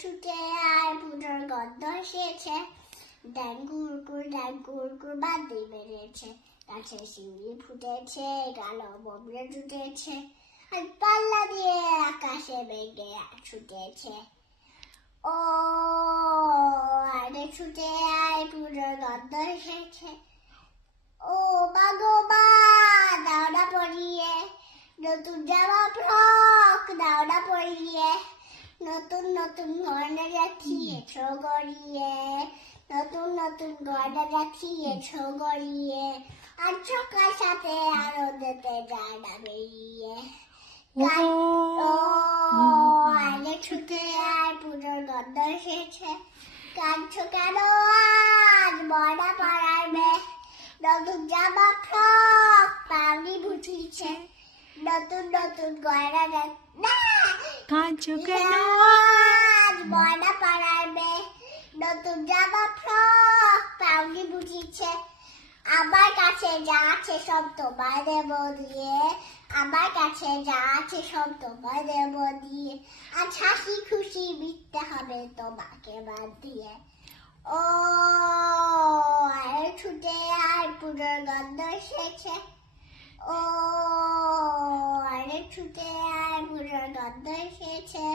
ছুটে আয় পুজোর গন্ধ এসেছে ড্যাং কুরকুর বাদি বেড়েছে গাছে শিউলি ফুটেছে কালো ববরে জুটেছে আর পাল্লা দিয়ে আকাশে মেঘে ছুটেছে ও আরে ছুটে আয় পুজোর গন্ধ এসেছে ও মাগো মা দাও না পরিয়ে নতুন জামা ফ্রক দাও না পরিয়ে নতুন নতুন গয়না রাখিয়েছ গড়িয়ে নতুন নতুন গয়না রাখিয়েছ গড়িয়ে আর চোখের সাথে আরো দিতে যায় না বেরিয়ে আরে ছুটে আয় পুজোর গন্ধ এসেছে কাঁদছো কেন আজ ময়না পাড়ায় মেয়ে নতুন জামা ফ্রক পাগড়ি বুঝিয়েছে নতুন নতুন গয়না কাঁদছো কেন আজ ময়না পাড়ায় মেয়ে নতুন জামা ফ্রক পাগড়ি বুঝিয়েছে আমার কাছে যা আছে সব তোমায় দেব দিয়ে আমার কাছে যা আছে সব তোমায় দেব দিয়ে আজ হাসি খুশি মিটতে হবে তোমাকে বাদ দিয়ে ও আরে ছুটে আয় পুজোর গন্ধ এসেছে ও আরে ছুটে আয় পুজোর গন্ধ এসেছে